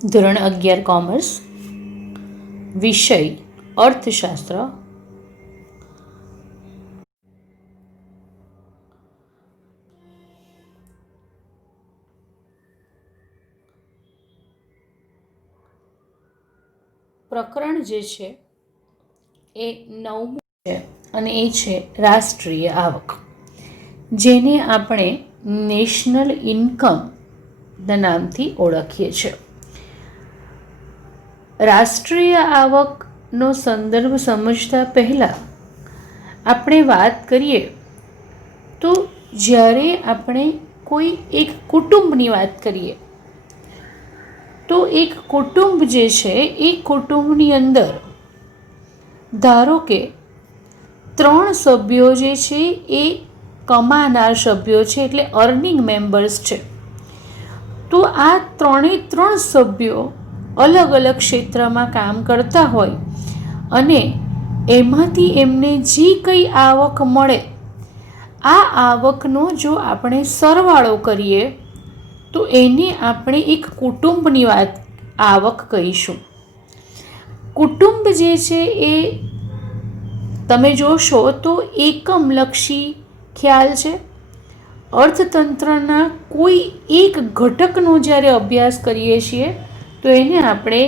ધોરણ 11 કોમર્સ, વિષય અર્થશાસ્ત્ર. પ્રકરણ જે છે એ 9મું છે અને એ છે રાષ્ટ્રીય આવક, જેને આપણે નેશનલ ઇન્કમના નામથી ઓળખીએ છીએ. રાષ્ટ્રીય આવકનો સંદર્ભ સમજતા પહેલાં આપણે વાત કરીએ તો જ્યારે આપણે કોઈ એક કુટુંબની વાત કરીએ તો એક કુટુંબ જે છે એ કુટુંબની અંદર ધારો કે 3 સભ્યો જે છે એ કમાનાર સભ્યો છે, એટલે અર્નિંગ મેમ્બર્સ છે. તો આ 3 સભ્યો અલગ અલગ ક્ષેત્રમાં કામ કરતા હોય અને એમાંથી એમને જે કંઈ આવક મળે, આ આવકનો જો આપણે સરવાળો કરીએ તો એને આપણે એક કુટુંબની આવક કહીશું. કુટુંબ જે છે એ તમે જોશો તો એકમલક્ષી ખ્યાલ છે. અર્થતંત્રના કોઈ એક ઘટકનો જ્યારે અભ્યાસ કરીએ છીએ તો એને આપણે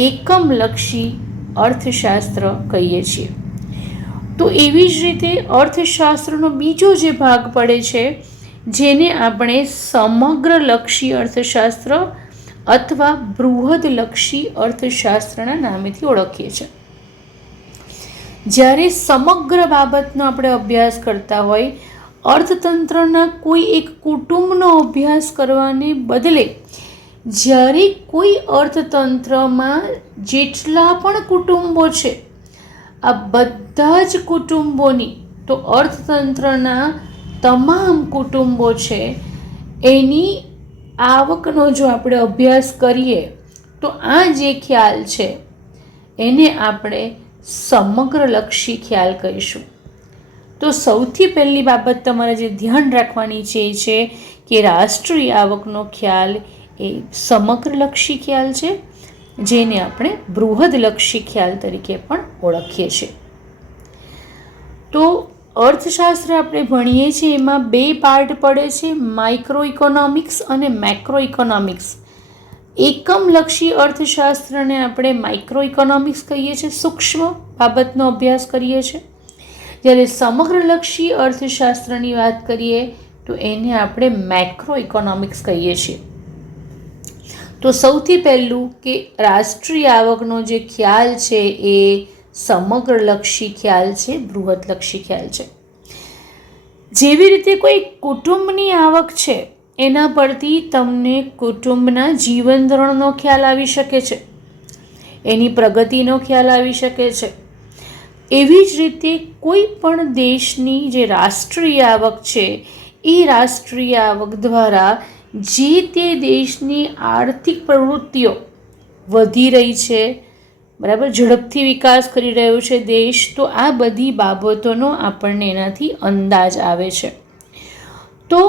એકમલક્ષી અર્થશાસ્ત્ર કહીએ છીએ. તો એવી જ રીતે અર્થશાસ્ત્રનો બીજો જે ભાગ પડે છે જેને આપણે સમગ્રલક્ષી અર્થશાસ્ત્ર અથવા બૃહદલક્ષી અર્થશાસ્ત્રના નામેથી ઓળખીએ છીએ. જ્યારે સમગ્ર બાબતનો આપણે અભ્યાસ કરતા હોય, અર્થતંત્રના કોઈ એક કુટુંબનો અભ્યાસ કરવાને બદલે જ્યારે કોઈ અર્થતંત્રમાં જેટલા પણ કુટુંબો છે, આ બધા જ કુટુંબોની, તો અર્થતંત્રના તમામ કુટુંબો છે એની આવકનો જો આપણે અભ્યાસ કરીએ તો આ જે ખ્યાલ છે એને આપણે સમગ્રલક્ષી ખ્યાલ કહીશું. તો સૌથી પહેલી બાબત તમારે જે ધ્યાન રાખવાની છે એ છે કે રાષ્ટ્રીય આવકનો ખ્યાલ એ સમગ્રલક્ષી ખ્યાલ છે, જેને આપણે બૃહદલક્ષી ખ્યાલ તરીકે પણ ઓળખીએ છીએ. તો અર્થશાસ્ત્ર આપણે ભણીએ છીએ એમાં 2 પાર્ટ પડે છે, માઇક્રો ઇકોનોમિક્સ અને મેક્રો ઇકોનોમિક્સ. એકમલક્ષી અર્થશાસ્ત્રને આપણે માઇક્રો ઇકોનોમિક્સ કહીએ છીએ, સૂક્ષ્મ બાબતનો અભ્યાસ કરીએ છીએ. જ્યારે સમગ્રલક્ષી અર્થશાસ્ત્રની વાત કરીએ તો એને આપણે મેક્રો ઇકોનોમિક્સ કહીએ છીએ. તો સૌથી પહેલું કે રાષ્ટ્રીય આવકનો જે ખ્યાલ છે એ સમગ્રલક્ષી ખ્યાલ છે, બૃહદલક્ષી ખ્યાલ છે. જેવી રીતે કોઈ કુટુંબની આવક છે એના પરથી તમને કુટુંબના જીવન ધોરણનો ખ્યાલ આવી શકે છે, એની પ્રગતિનો ખ્યાલ આવી શકે છે. એવી જ રીતે કોઈ પણ દેશની જે રાષ્ટ્રીય આવક છે એ રાષ્ટ્રીય આવક દ્વારા જે તે દેશની આર્થિક પ્રવૃત્તિઓ વધી રહી છે, બરાબર, ઝડપથી વિકાસ કરી રહ્યો છે દેશ, તો આ બધી બાબતોનો આપણને એનાથી અંદાજ આવે છે. તો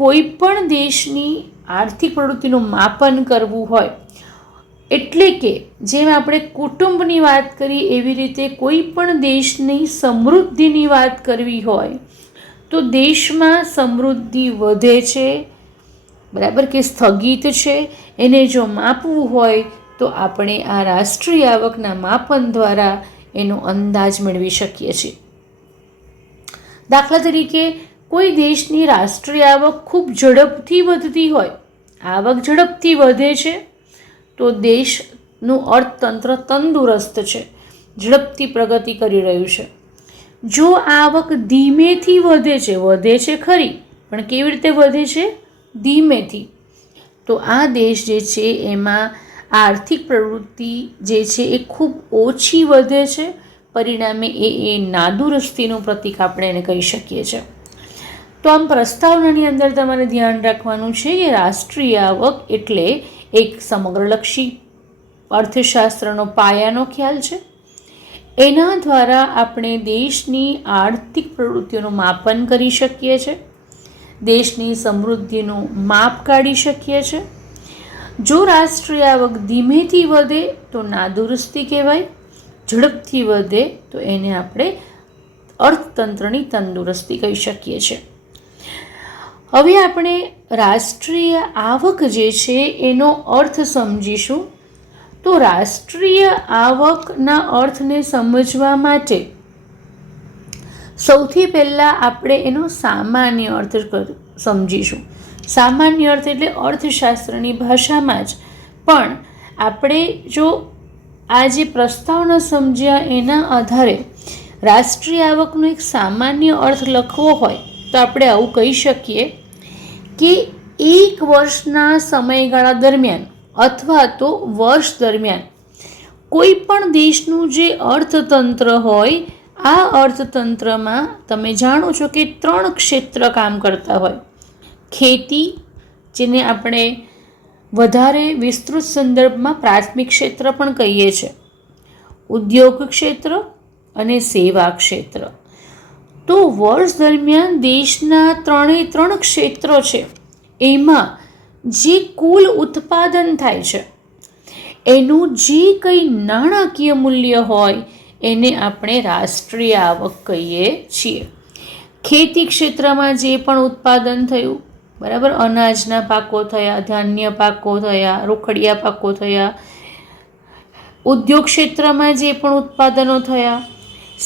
કોઈ પણ દેશની આર્થિક પ્રવૃત્તિનું માપન કરવું હોય, એટલે કે જેમ આપણે કુટુંબની વાત કરી એવી રીતે કોઈ પણ દેશની સમૃદ્ધિની વાત કરવી હોય તો દેશમાં સમૃદ્ધિ વધે છે, બરાબર, કે સ્થગિત છે, એને જો માપવું હોય તો આપણે આ રાષ્ટ્રીય આવકના માપન દ્વારા એનો અંદાજ મેળવી શકીએ છીએ. દાખલા તરીકે કોઈ દેશની રાષ્ટ્રીય આવક ખૂબ ઝડપથી વધતી હોય, આવક ઝડપથી વધે છે તો દેશનું અર્થતંત્ર તંદુરસ્ત છે, ઝડપથી પ્રગતિ કરી રહ્યું છે. જો આવક ધીમેથી વધે છે ખરી, પણ કેવી રીતે વધે છે? ધીમેથી. તો આ દેશ જે છે એમાં આર્થિક પ્રવૃત્તિ જે છે એ ખૂબ ઓછી વધે છે, પરિણામે એ નાદુરસ્તીનું પ્રતીક આપણે એને કહી શકીએ છીએ. તો આમ પ્રસ્તાવનાની અંદર તમારે ધ્યાન રાખવાનું છે કે રાષ્ટ્રીય આવક એટલે એક સમગ્રલક્ષી અર્થશાસ્ત્રનો પાયાનો ખ્યાલ છે. એના દ્વારા આપણે દેશની આર્થિક પ્રવૃત્તિઓનું માપન કરી શકીએ છીએ, દેશની સમૃદ્ધિનું માપ કાઢી શકીએ છીએ. જો રાષ્ટ્રીય આવક ધીમેથી વધે તો નાદુરસ્તી કહેવાય, ઝડપથી વધે તો એને આપણે અર્થતંત્રની તંદુરસ્તી કહી શકીએ છીએ. હવે આપણે રાષ્ટ્રીય આવક જે છે એનો અર્થ સમજીશું. તો રાષ્ટ્રીય આવકના અર્થને સમજવા માટે સૌથી પહેલાં આપણે એનો સામાન્ય અર્થ સમજીશું. સામાન્ય અર્થ એટલે અર્થશાસ્ત્રની ભાષામાં જ. પણ આપણે જો આ જે પ્રસ્તાવના સમજ્યા એના આધારે રાષ્ટ્રીય આવકનો એક સામાન્ય અર્થ લખવો હોય તો આપણે આવું કહી શકીએ કે એક વર્ષના સમયગાળા દરમિયાન અથવા તો વર્ષ દરમિયાન કોઈ પણ દેશનું જે અર્થતંત્ર હોય, આ અર્થતંત્રમાં તમે જાણો છો કે 3 ક્ષેત્ર કામ કરતા હોય. ખેતી, જેને આપણે વધારે વિસ્તૃત સંદર્ભમાં પ્રાથમિક ક્ષેત્ર પણ કહીએ છીએ, ઉદ્યોગ ક્ષેત્ર અને સેવા ક્ષેત્ર. તો વર્ષ દરમિયાન દેશના 3 ક્ષેત્રો છે એમાં જે કુલ ઉત્પાદન થાય છે એનું જે કંઈ નાણાકીય મૂલ્ય હોય એને આપણે રાષ્ટ્રીય આવક કહીએ છીએ. ખેતી ક્ષેત્રમાં જે પણ ઉત્પાદન થયું, બરાબર, અનાજના પાકો થયા, ધાન્ય પાકો થયા, રોકડિયા પાકો થયા, ઉદ્યોગ ક્ષેત્રમાં જે પણ ઉત્પાદનો થયા,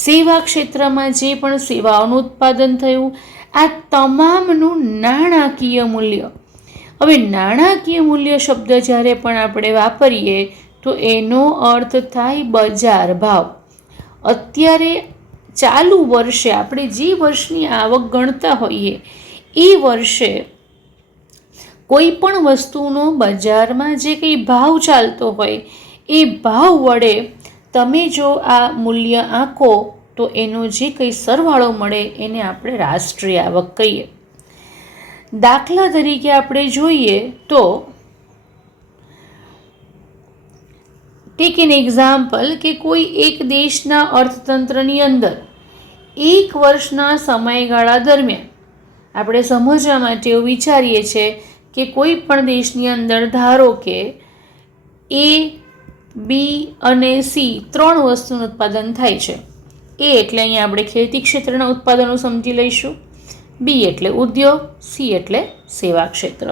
સેવા ક્ષેત્રમાં જે પણ સેવાઓનું ઉત્પાદન થયું, આ તમામનું નાણાકીય મૂલ્ય. હવે નાણાકીય મૂલ્ય શબ્દ જ્યારે પણ આપણે વાપરીએ તો એનો અર્થ થાય બજાર ભાવ. અત્યારે ચાલુ વર્ષે આપણે જે વર્ષની આવક ગણતા હોઈએ એ વર્ષે કોઈ પણ વસ્તુનો બજારમાં જે કંઈ ભાવ ચાલતો હોય એ ભાવ વડે તમે જો આ મૂલ્ય આંકો તો એનો જે કંઈ સરવાળો મળે એને આપણે રાષ્ટ્રીય આવક કહીએ. દાખલા તરીકે આપણે જોઈએ તો ટેક એન એક્ઝામ્પલ કે કોઈ એક દેશના અર્થતંત્રની અંદર એક વર્ષના સમયગાળા દરમિયાન આપણે સમજવા માટે એવું વિચારીએ છીએ કે કોઈ પણ દેશની અંદર ધારો કે એ, બી અને સી 3 વસ્તુનું ઉત્પાદન થાય છે. એ એટલે અહીંયા આપણે ખેતી ક્ષેત્રના ઉત્પાદનો સમજી લઈશું, બી એટલે ઉદ્યોગ, સી એટલે સેવા ક્ષેત્ર.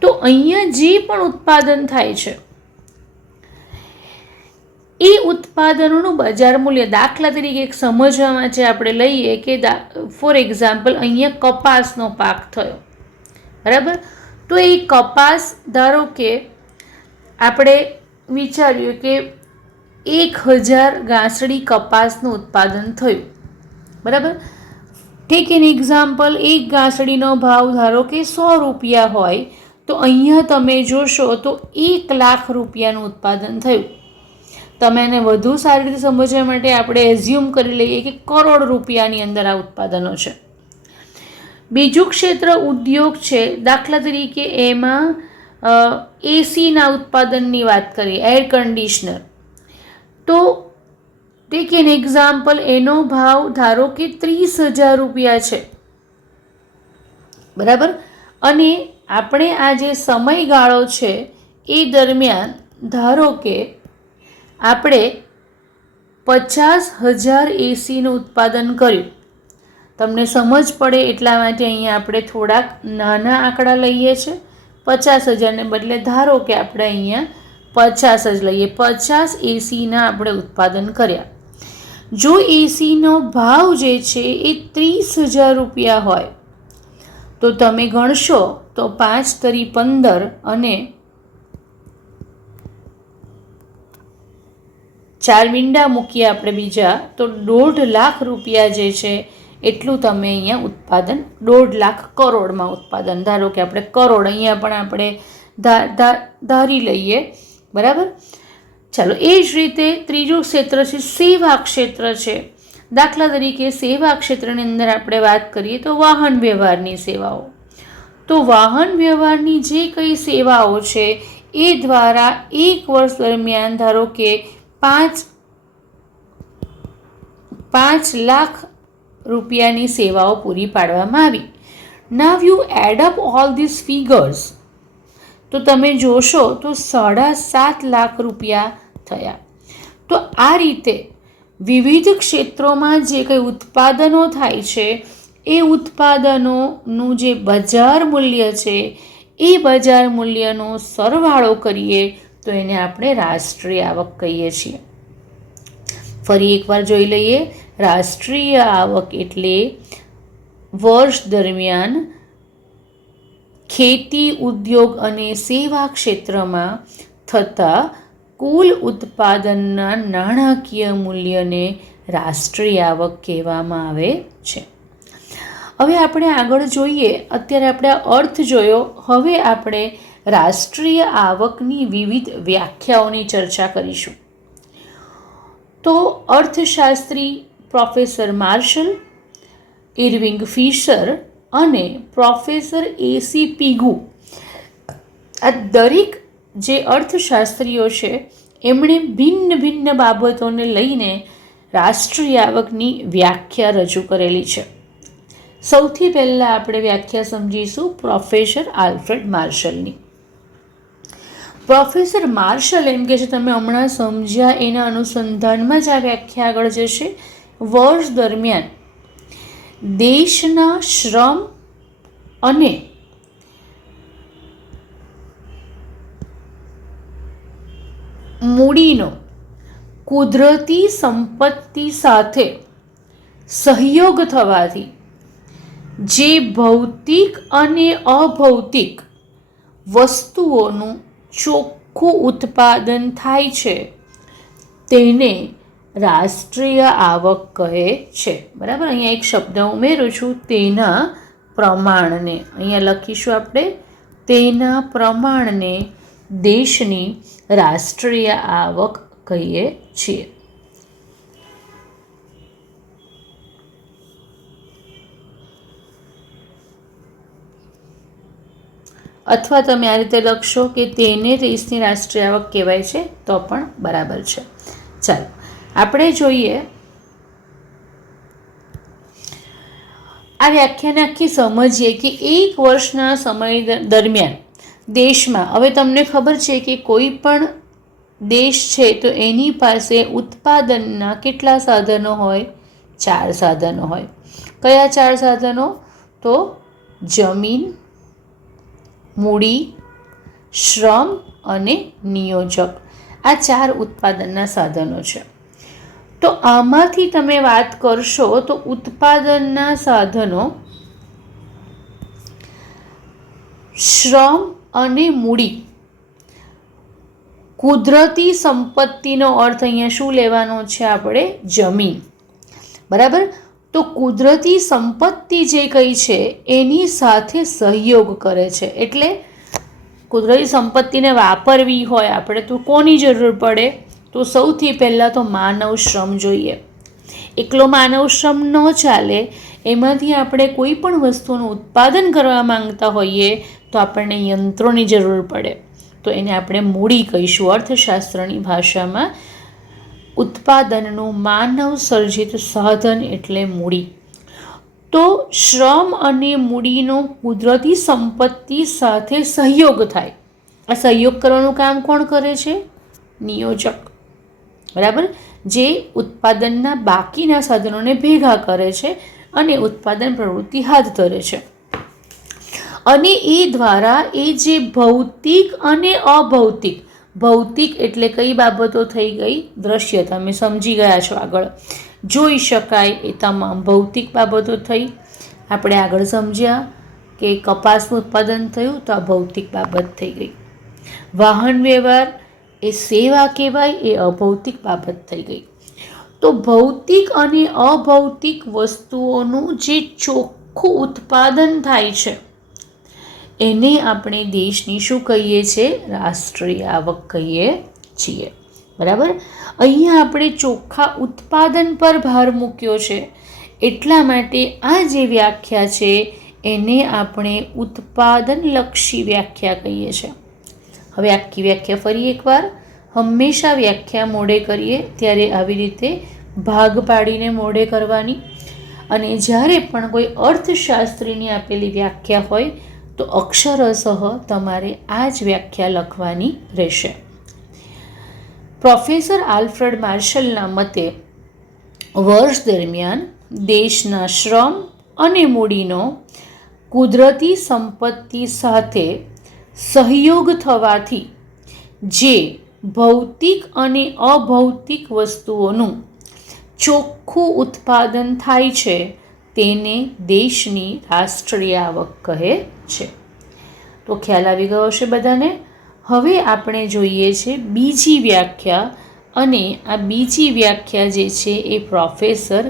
તો અહીંયા જે પણ ઉત્પાદન થાય છે એ ઉત્પાદનોનું બજાર મૂલ્ય, દાખલા તરીકે એક સમજવા માટે આપણે લઈએ કે ફોર એક્ઝામ્પલ અહીંયા કપાસનો પાક થયો, બરાબર. તો એ કપાસ ધારો કે આપણે વિચાર્યું કે 1000 ગાંસડી કપાસનું ઉત્પાદન થયું, બરાબર. ટેક એન એક્ઝામ્પલ, એક ગાંસડીનો ભાવ ધારો કે 100 રૂપિયા હોય તો અહીંયા તમે જોશો તો 1 લાખ રૂપિયાનું ઉત્પાદન થયું. તમે એને વધુ સારી રીતે સમજવા માટે આપણે એઝ્યુમ કરી લઈએ કે કરોડ રૂપિયાની અંદર આ ઉત્પાદનો છે. બીજું ક્ષેત્ર ઉદ્યોગ છે. દાખલા તરીકે એમાં એસીના ઉત્પાદનની વાત કરીએ, એર કન્ડિશનર. તો ટેક એન એક્ઝામ્પલ, એનો ભાવ ધારો કે 30,000 રૂપિયા છે, બરાબર. અને આપણે આ જે સમયગાળો છે એ દરમિયાન ધારો કે આપણે 50,000 એસીનું ઉત્પાદન કર્યું. તમને સમજ પડે એટલા માટે અહીંયા આપણે થોડાક નાના આંકડા લઈએ છીએ. 50,000ને બદલે ધારો કે આપણે અહીંયા 50 જ લઈએ. 50 એસીના આપણે ઉત્પાદન કર્યા. જો એસીનો ભાવ જે છે એ 30,000 રૂપિયા હોય તો તમે ગણશો તો 5 તરી 15 અને 4 મીંડા મૂકીએ આપણે બીજા તો 1.5 લાખ રૂપિયા જે છે એટલું તમે અહીંયા ઉત્પાદન, 1.5 લાખ કરોડમાં ઉત્પાદન, ધારો કે આપણે કરોડ અહીંયા પણ આપણે ધારી લઈએ, બરાબર. ચાલો, એ જ રીતે ત્રીજું ક્ષેત્ર છે સેવા ક્ષેત્ર છે. દાખલા તરીકે સેવા ક્ષેત્રની અંદર આપણે વાત કરીએ તો વાહન વ્યવહારની સેવાઓ. તો વાહન વ્યવહારની જે કંઈ સેવાઓ છે એ દ્વારા એક વર્ષ દરમિયાન ધારો કે 5 લાખ રૂપિયાની સેવાઓ પૂરી પાડવામાં આવી. Now you add up all this figures તો તમે જોશો તો 7.5 લાખ રૂપિયા થયા. તો આ રીતે વિવિધ ક્ષેત્રોમાં જે કંઈ ઉત્પાદનો થાય છે એ ઉત્પાદનોનું જે બજાર મૂલ્ય છે એ બજાર મૂલ્યનો સરવાળો કરીએ તો એને આપણે રાષ્ટ્રીય આવક કહીએ છીએ. ફરી એકવાર જોઈ લઈએ. રાષ્ટ્રીય આવક એટલે વર્ષ દરમિયાન ખેતી, ઉદ્યોગ અને સેવા ક્ષેત્રમાં થતા કુલ ઉત્પાદનના નાણાકીય મૂલ્યને રાષ્ટ્રીય આવક કહેવામાં આવે છે. હવે આપણે આગળ જોઈએ. અત્યારે આપણે અર્થ જોયો. હવે આપણે રાષ્ટ્રીય આવકની વિવિધ વ્યાખ્યાઓની ચર્ચા કરીશું. તો અર્થશાસ્ત્રી પ્રોફેસર માર્શલ, ઇરવિંગ ફિશર અને પ્રોફેસર એસી પિગુ, આ દરેક જે અર્થશાસ્ત્રીઓ છે એમણે ભિન્ન ભિન્ન બાબતોને લઈને રાષ્ટ્રીય આવકની વ્યાખ્યા રજૂ કરેલી છે. સૌથી પહેલાં આપણે વ્યાખ્યા સમજીશું પ્રોફેસર આલ્ફ્રેડ માર્શલની. પ્રોફેસર માર્શલ એમ કહે છે, તમે હમણાં સમજ્યા એના અનુસંધાનમાં જ આ વ્યાખ્યા આગળ જશે. વર્ષ દરમિયાન દેશના શ્રમ અને મૂડીનો કુદરતી સંપત્તિ સાથે સહયોગ થવાથી જે ભૌતિક અને અભૌતિક વસ્તુઓનું ચોખ્ખું ઉત્પાદન થાય છે તેને રાષ્ટ્રીય આવક કહે છે. બરાબર. અહીંયા એક શબ્દ ઉમેરું છું, તેના પ્રમાણને. અહીંયા લખીશું આપણે તેના પ્રમાણને દેશની રાષ્ટ્રીય આવક કહીએ છીએ. અથવા તમે આ રીતે લખશો કે તેને દેશની રાષ્ટ્રીય આવક કહેવાય છે તો પણ બરાબર છે. ચાલો આપણે જોઈએ આ વ્યાખ્યાને આખી સમજીએ કે એક વર્ષના સમય દરમિયાન દેશમાં, હવે તમને ખબર છે કે કોઈ પણ દેશ છે તો એની પાસે ઉત્પાદનના કેટલા સાધનો હોય? 4 સાધનો હોય. કયા 4 સાધનો? તો જમીન, મૂડી, શ્રમ અને નિયોજક. આ 4 ઉત્પાદનના સાધનો છે. તો આમાંથી તમે વાત કરશો તો ઉત્પાદનના સાધનો શ્રમ અને મૂડી, કુદરતી સંપત્તિનો અર્થ અહીંયા શું લેવાનો છે આપણે? જમીન. બરાબર. તો કુદરતી સંપત્તિ જે કઈ છે એની સાથે સહયોગ કરે છે. એટલે કુદરતી સંપત્તિને વાપરવી હોય આપણે તો કોની જરૂર પડે? તો સૌથી પહેલાં તો માનવ શ્રમ જોઈએ. એકલો માનવ શ્રમ ન ચાલે. એમાંથી આપણે કોઈ પણ વસ્તુનું ઉત્પાદન કરવા માંગતા હોઈએ તો આપણને યંત્રોની જરૂર પડે. તો એને આપણે મૂડી કહીશું. અર્થશાસ્ત્રની ભાષામાં ઉત્પાદનનું માનવ સર્જિત સાધન એટલે મૂડી. તો શ્રમ અને મૂડીનો કુદરતી સંપત્તિ સાથે સહયોગ થાય. આ સહયોગ કરવાનું કામ કોણ કરે છે? નિયોજક. બરાબર. જે ઉત્પાદનના બાકીના સાધનોને ભેગા કરે છે અને ઉત્પાદન પ્રવૃત્તિ હાથ ધરે છે. અને એ દ્વારા એ જે ભૌતિક અને અભૌતિક, ભૌતિક એટલે કઈ બાબતો થઈ ગઈ? દ્રશ્ય. તમે સમજી ગયા છો. આગળ જોઈ શકાય એ તમામ ભૌતિક બાબતો થઈ. આપણે આગળ સમજ્યા કે કપાસનું ઉત્પાદન થયું તો આ ભૌતિક બાબત થઈ ગઈ. વાહન વ્યવહાર એ સેવા કહેવાય, એ અભૌતિક બાબત થઈ ગઈ. તો ભૌતિક અને અભૌતિક વસ્તુઓનું જે ચોખ્ખું ઉત્પાદન થાય છે એને આપણે દેશની શું કહીએ છીએ? રાષ્ટ્રીય આવક કહીએ છીએ. બરાબર. અહીંયા આપણે ચોખ્ખા ઉત્પાદન પર ભાર મૂક્યો છે. એટલા માટે આ જે વ્યાખ્યા છે એને આપણે ઉત્પાદનલક્ષી વ્યાખ્યા કહીએ છીએ. હવે આખી વ્યાખ્યા ફરી એકવાર. હંમેશા વ્યાખ્યા મોઢે કરીએ ત્યારે આવી રીતે ભાગ પાડીને મોઢે કરવાની. અને જ્યારે પણ કોઈ અર્થશાસ્ત્રીની આપેલી વ્યાખ્યા હોય તો અક્ષરશઃ તમારે આ જ વ્યાખ્યા લખવાની રહેશે. પ્રોફેસર આલ્ફ્રેડ માર્શલના મતે વર્ષ દરમિયાન દેશના શ્રમ અને મૂડીનો કુદરતી સંપત્તિ સાથે સહયોગ થવાથી જે ભૌતિક અને અભૌતિક વસ્તુઓનું ચોખ્ખું ઉત્પાદન થાય છે તેને દેશની રાષ્ટ્રીય આવક કહે છે. તો ખ્યાલ આવી ગયો હશે બધાને. હવે આપણે જોઈએ છે બીજી વ્યાખ્યા, અને આ બીજી વ્યાખ્યા જે છે એ પ્રોફેસર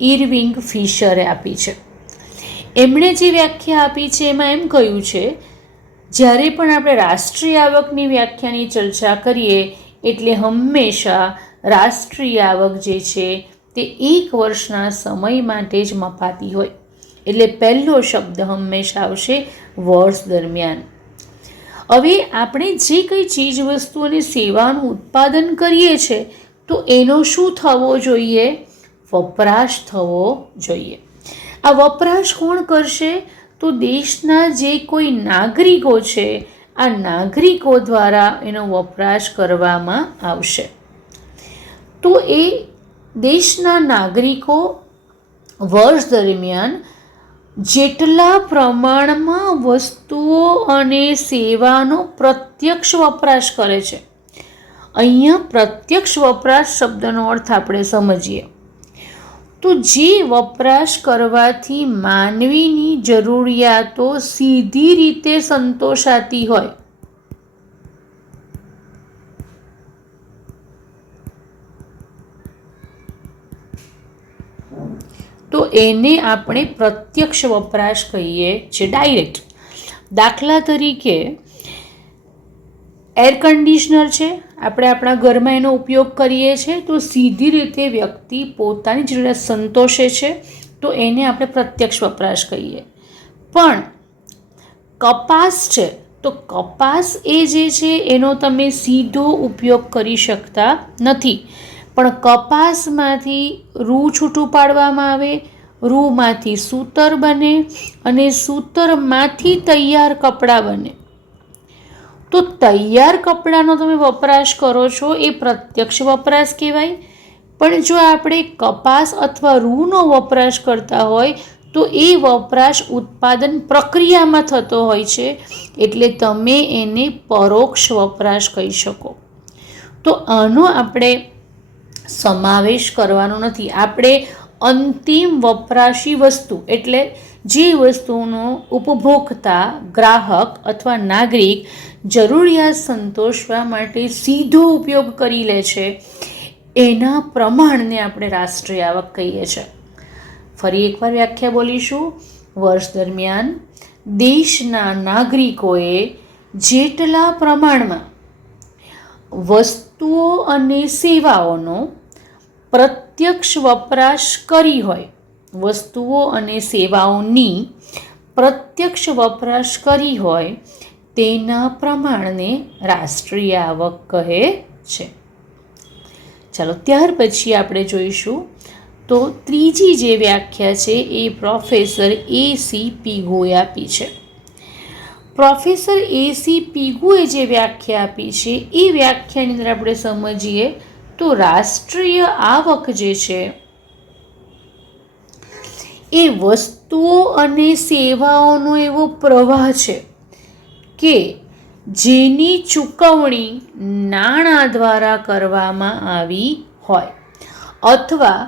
ઇરવિંગ ફિશરે આપી છે. એમણે જે વ્યાખ્યા આપી છે એમાં એમ કહ્યું છે, જ્યારે પણ આપણે રાષ્ટ્રીય આવકની વ્યાખ્યાની ચર્ચા કરીએ એટલે હંમેશા રાષ્ટ્રીય આવક જે છે તે એક વર્ષના સમય માટે જ મપાતી હોય. એટલે પહેલો શબ્દ હંમેશા આવશે વર્ષ દરમિયાન. હવે આપણે જે કંઈ ચીજ વસ્તુ અને સેવાનું ઉત્પાદન કરીએ છીએ તો એનો શું થવો જોઈએ? વપરાશ થવો જોઈએ. આ વપરાશ કોણ કરશે? તો દેશના જે કોઈ નાગરિકો છે, આ નાગરિકો દ્વારા એનો વપરાશ કરવામાં આવશે. તો એ દેશના નાગરિકો વર્ષ દરમિયાન જેટલા પ્રમાણમાં વસ્તુઓ અને સેવાનો પ્રત્યક્ષ વપરાશ કરે છે. અહીંયા પ્રત્યક્ષ વપરાશ શબ્દનો અર્થ આપણે સમજીએ તો જે વપરાશ કરવાથી માનવીની જરૂરિયાતો સીધી રીતે સંતોષાતી હોય, તો એને આપણે પ્રત્યક્ષ વપરાશ કહીએ છીએ, ડાયરેક્ટ. દાખલા તરીકે એર કન્ડિશનર છે, આપણે આપણા ઘરમાં એનો ઉપયોગ કરીએ છીએ તો સીધી રીતે વ્યક્તિ પોતાની જરૂરિયાત સંતોષે છે, તો એને આપણે પ્રત્યક્ષ વપરાશ કહીએ. પણ કપાસ છે, તો કપાસ એ જે છે એનો તમે સીધો ઉપયોગ કરી શકતા નથી, પણ કપાસમાંથી રૂ છૂટું પાડવામાં આવે, રૂમાંથી સૂતર બને અને સૂતરમાંથી તૈયાર કપડાં બને. તો તૈયાર કપડાનો તમે વપરાશ કરો છો એ પ્રત્યક્ષ વપરાશ કહેવાય. પણ જો આપણે કપાસ અથવા રૂનો વપરાશ કરતા હોય તો એ વપરાશ ઉત્પાદન પ્રક્રિયામાં થતો હોય છે, એટલે તમે એને પરોક્ષ વપરાશ કહી શકો. તો આનો આપણે સમાવેશ કરવાનો નથી. આપણે અંતિમ વપરાશી વસ્તુ એટલે જે વસ્તુનો ઉપભોક્તા, ગ્રાહક અથવા નાગરિક જરૂરિયાત સંતોષવા માટે સીધો ઉપયોગ કરી લે છે એના પ્રમાણને આપણે રાષ્ટ્રીય આવક કહીએ છીએ. ફરી એકવાર વ્યાખ્યા બોલીશું. વર્ષ દરમિયાન દેશના નાગરિકોએ જેટલા પ્રમાણમાં વસ્તુઓ અને સેવાઓનો પ્રત્યક્ષ વપરાશ કરી હોય, વસ્તુઓ અને સેવાઓની પ્રત્યક્ષ વપરાશ કરી હોય તેના પ્રમાણને રાષ્ટ્રીય આવક કહે છે. ચાલો ત્યાર પછી આપણે જોઈશું તો ત્રીજી જે વ્યાખ્યા છે એ પ્રોફેસર A.C. પીગુએ આપી છે. Professor A.C. પીગુએ જે વ્યાખ્યા આપી છે એ વ્યાખ્યાની અંદર આપણે સમજીએ તો રાષ્ટ્રીય આવક જે છે એ વસ્તુઓ અને સેવાઓનો એવો પ્રવાહ છે કે જેની ચૂકવણી નાણાં દ્વારા કરવામાં આવી હોય અથવા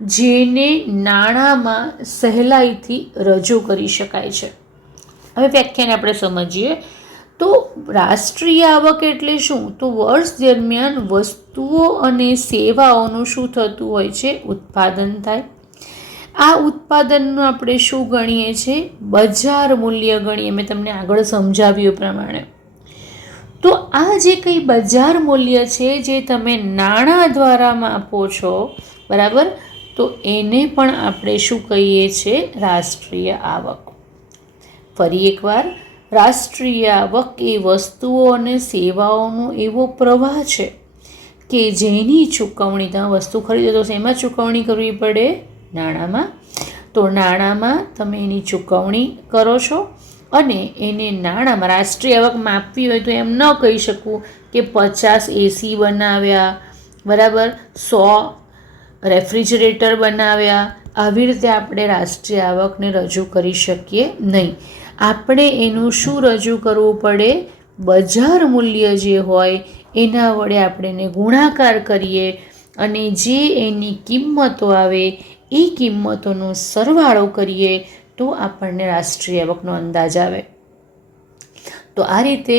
જેને નાણાંમાં સહેલાઈથી રજૂ કરી શકાય છે. હવે વ્યાખ્યાને આપણે સમજીએ તો રાષ્ટ્રીય આવક એટલે શું? તો વર્ષ દરમિયાન વસ્તુઓ અને સેવાઓનું શું થતું હોય છે? ઉત્પાદન થાય. આ ઉત્પાદનનું આપણે શું ગણીએ છીએ? બજાર મૂલ્ય ગણીએ. મેં તમને આગળ સમજાવ્યું પ્રમાણે. તો આ જે કંઈ બજાર મૂલ્ય છે જે તમે નાણાં દ્વારા માપો છો, બરાબર, તો એને પણ આપણે શું કહીએ છીએ? રાષ્ટ્રીય આવક. ફરી એકવાર, રાષ્ટ્રીય આવક એ વસ્તુઓ અને સેવાઓનો એવો પ્રવાહ છે કે જેની ચૂકવણી, તમે વસ્તુ ખરીદો તો શેમાં ચૂકવણી કરવી પડે? નાણાંમાં. તો નાણાંમાં તમે એની ચૂકવણી કરો છો અને એને નાણાંમાં રાષ્ટ્રીય આવક માપવી હોય તો એમ ન કહી શકું કે 50 એસી બનાવ્યા, બરાબર, 100 રેફ્રિજરેટર બનાવ્યા. આવી રીતે આપણે રાષ્ટ્રીય આવકને રજૂ કરી શકીએ નહીં. આપણે એનું શું રજૂ કરવું પડે? બજાર મૂલ્ય જે હોય એના વડે આપણે એને ગુણાકાર કરીએ અને જે એની કિંમતો આવે એ કિંમતોનો સરવાળો કરીએ તો આપણને રાષ્ટ્રીય આવકનો અંદાજ આવે. તો આ રીતે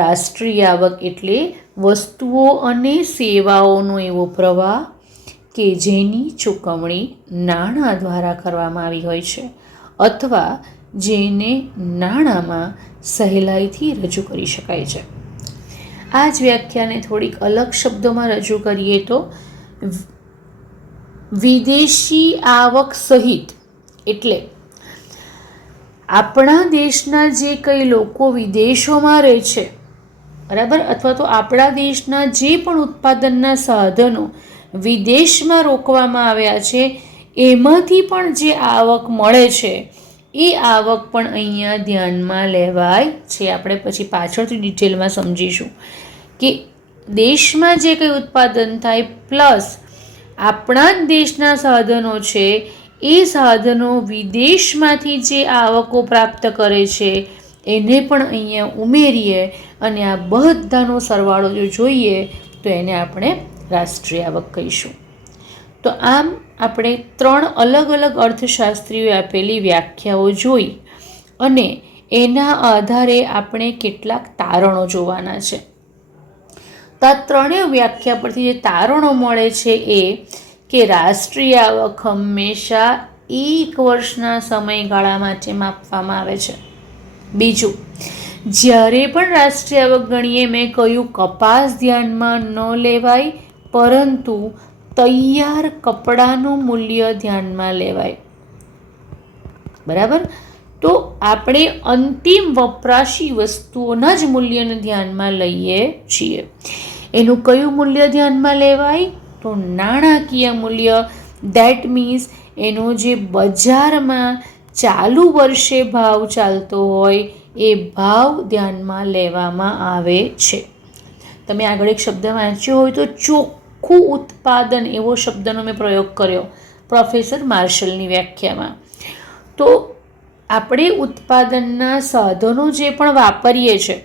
રાષ્ટ્રીય આવક એટલે વસ્તુઓ અને સેવાઓનો એવો પ્રવાહ કે જેની ચૂકવણી નાણાં દ્વારા કરવામાં આવી હોય છે અથવા જેને નાણાંમાં સહેલાઈથી રજૂ કરી શકાય છે. આ જ વ્યાખ્યાને થોડીક અલગ શબ્દોમાં રજૂ કરીએ તો વિદેશી આવક સહિત એટલે આપણા દેશના જે કંઈ લોકો વિદેશોમાં રહે છે, બરાબર, અથવા તો આપણા દેશના જે પણ ઉત્પાદનના સાધનો વિદેશમાં રોકવામાં આવ્યા છે એમાંથી પણ જે આવક મળે છે એ આવક પણ અહીંયા ધ્યાનમાં લેવાય છે. આપણે પછી પાછળથી ડિટેલમાં સમજીશું કે દેશમાં જે કંઈ ઉત્પાદન થાય પ્લસ આપણા જ દેશના સાધનો છે એ સાધનો વિદેશમાંથી જે આવકો પ્રાપ્ત કરે છે એને પણ અહીંયા ઉમેરીએ અને આ બધાનો સરવાળો જો જોઈએ તો એને આપણે રાષ્ટ્રીય આવક કહીશું. તો આમ આપણે 3 અલગ અલગ અર્થશાસ્ત્રીઓએ આપેલી વ્યાખ્યાઓ જોઈ અને એના આધારે આપણે કેટલાક તારણો જોવાના છે. તો આ ત્રણેય વ્યાખ્યા પરથી જે તારણો મળે છે એ કે રાષ્ટ્રીય આવક હંમેશા 1 વર્ષના સમયગાળા માટે માપવામાં આવે છે. બીજું, જ્યારે પણ રાષ્ટ્રીય આવક ગણીએ મેં કહ્યું કપાસ ધ્યાનમાં ન લેવાય પરંતુ તૈયાર કપડાનું મૂલ્ય ધ્યાનમાં લેવાય, બરાબર. તો આપણે અંતિમ વપરાશી વસ્તુઓના જ મૂલ્યને ધ્યાનમાં લઈએ છીએ. એનું કયું મૂલ્ય ધ્યાનમાં લેવાય? તો નાણાકીય મૂલ્ય. દેટ મીન્સ એનો જે બજારમાં ચાલુ વર્ષે ભાવ ચાલતો હોય એ ભાવ ધ્યાનમાં લેવામાં આવે છે. તમે આગળ એક શબ્દ વાંચ્યો હોય તો ચોખ્ખું ઉત્પાદન એવો શબ્દનો મેં પ્રયોગ કર્યો પ્રોફેસર માર્શલની વ્યાખ્યામાં. તો આપણે ઉત્પાદનના સાધનો જે પણ વાપરીએ છીએ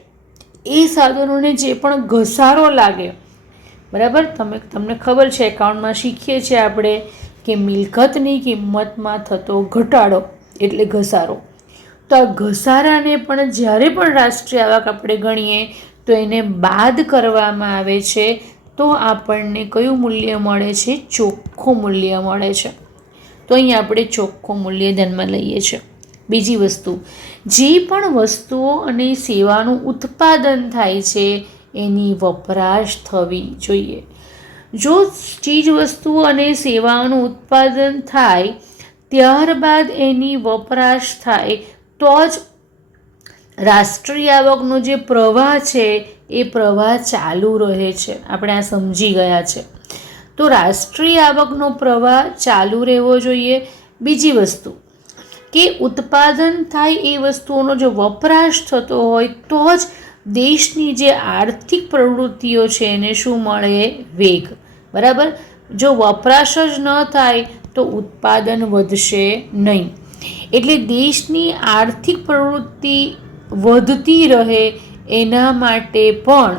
એ સાધનોને જે પણ ઘસારો લાગે, બરાબર, તમને ખબર છે એકાઉન્ટમાં શીખીએ છીએ આપણે કે મિલકતની કિંમતમાં થતો ઘટાડો એટલે ઘસારો. તો આ ઘસારાને પણ જ્યારે પણ રાષ્ટ્રીય આવક આપણે ગણીએ તો એને બાદ કરવામાં આવે છે તો આપણને કયું મૂલ્ય મળે છે? ચોખ્ખું મૂલ્ય મળે છે. તો અહીંયા આપણે ચોખ્ખું મૂલ્ય ધ્યાનમાં લઈએ છીએ. બીજી વસ્તુ, જે પણ વસ્તુઓ અને સેવાનું ઉત્પાદન થાય છે એની વપરાશ થવી જોઈએ. જો ચીજ વસ્તુઓ અને સેવાઓનું ઉત્પાદન થાય ત્યારબાદ એની વપરાશ થાય તો જ રાષ્ટ્રીય આવકનો જે પ્રવાહ છે એ પ્રવાહ ચાલુ રહે છે. આપણે આ સમજી ગયા છે. તો રાષ્ટ્રીય આવકનો પ્રવાહ ચાલુ રહેવો જોઈએ. બીજી વસ્તુ કે ઉત્પાદન થાય એ વસ્તુઓનો જો વપરાશ થતો હોય તો જ દેશની જે આર્થિક પ્રવૃત્તિઓ છે એને શું મળે? વેગ, બરાબર. જો વપરાશ જ ન થાય તો ઉત્પાદન વધશે નહીં. એટલે દેશની આર્થિક પ્રવૃત્તિ વધતી રહે એના માટે પણ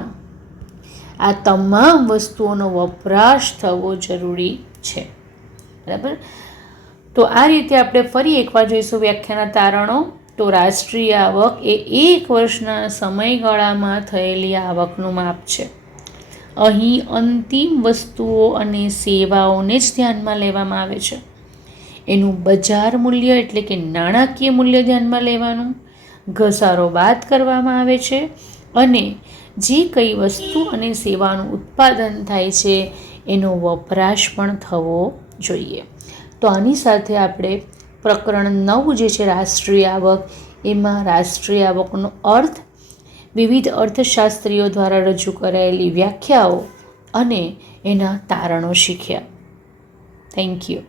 આ તમામ વસ્તુઓનો વપરાશ થવો જરૂરી છે, બરાબર. તો આ રીતે આપણે ફરી એકવાર જોઈશું વ્યાખ્યાના તારણો. તો રાષ્ટ્રીય આવક એ 1 વર્ષના સમયગાળામાં થયેલી આવકનું માપ છે. અહીં અંતિમ વસ્તુઓ અને સેવાઓને જ ધ્યાનમાં લેવામાં આવે છે. એનું બજાર મૂલ્ય એટલે કે નાણાકીય મૂલ્ય ધ્યાનમાં લેવાનું, ઘસારો બાદ કરવામાં આવે છે અને જે કઈ વસ્તુ અને સેવાનું ઉત્પાદન થાય છે એનો વપરાશ પણ થવો જોઈએ. તો આની સાથે આપણે પ્રકરણ 9 જે છે રાષ્ટ્રીય આવક, એમાં રાષ્ટ્રીય આવકનો અર્થ, વિવિધ અર્થશાસ્ત્રીઓ દ્વારા રજૂ કરાયેલી વ્યાખ્યાઓ અને એના તારણો શીખ્યા. Thank you.